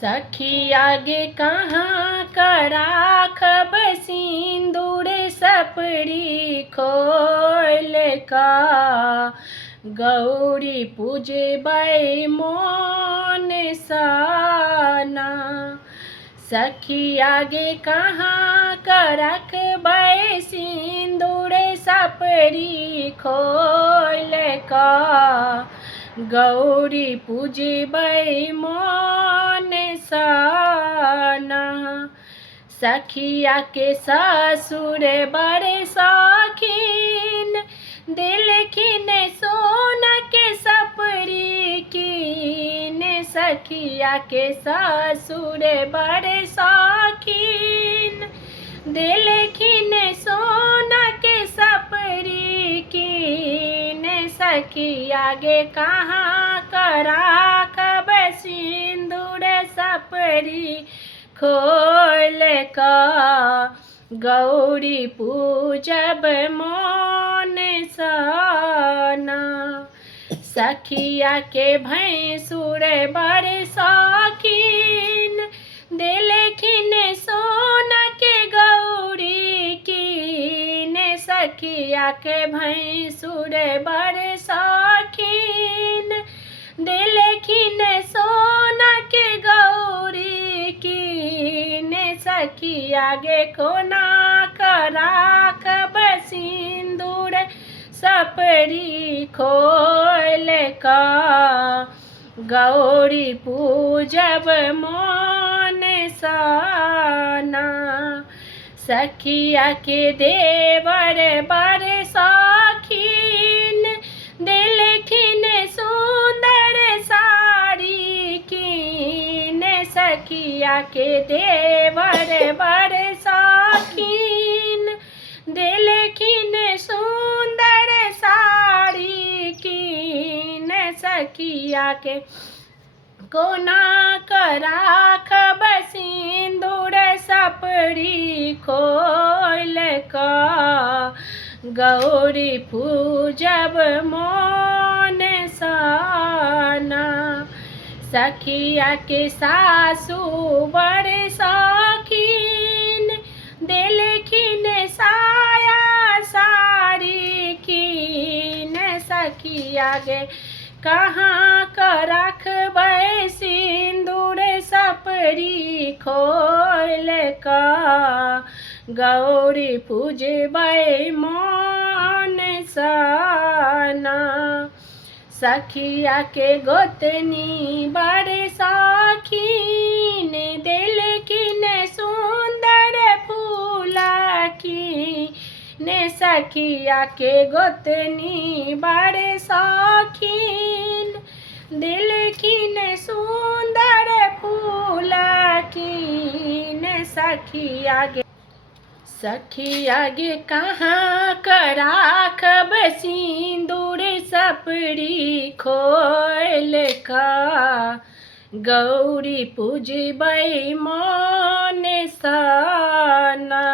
सखी आगे कहाँ कराखब सिंदूर सपड़ी खोल का गौरी पूजबै मोन साना। सखी आगे कहाँ करखबै सिंदूर सपड़ी खोल का गौरी पूजबै मोन साना। सखिया के ससुर बड़ शौकीन दिलखिन सोना के सपड़ी कीन। सखिया के ससुर बड़ शौकीन दिलखिन सोना के सपड़ी कीन। सखी आगे कहाँ कराखब सिंदूर सपड़ी खोल का गौरी पूजब मोन साना। सखिया के भैंसुर बड़ शौकीन दिलखिन सोना के गौरी कीन। सखिया के भैंसुर बड़ शौकीन दिलखिन सोना के गौरी कीन। सखी आगे कोना कराखब सिंदूर सपड़ी खोल का गौरी पूजब मोन साना। सखिया के देवर बड़ शौकीन दिलखिन सुंदर साड़ी कीन। सखिया के देवर बड़ शौकीन दिलखिन सुंदर साड़ी कीन। सखिया के कोना कराखब सिंदूर सपड़ी खोल का गौरी पूजब मोन साना। सखिया के सासू बड़ शौकीन दिलखिन साया साड़ी कीन। सखिया गे कहाँ कराखबै सिंदूर सपड़ी खोल का गौरी पूजबै मोन साना। सखिया के गोतनी बड़ शौकीन दिलखिन सुंदर फूला कीन। सखिया के गोतनी बड़ शौकीन दिलखिन सुंदर फूला कीन। सखी आगे कहाँ कराखब सिंदूर सपड़ी खोल का गौरी पूजबै मोन साना।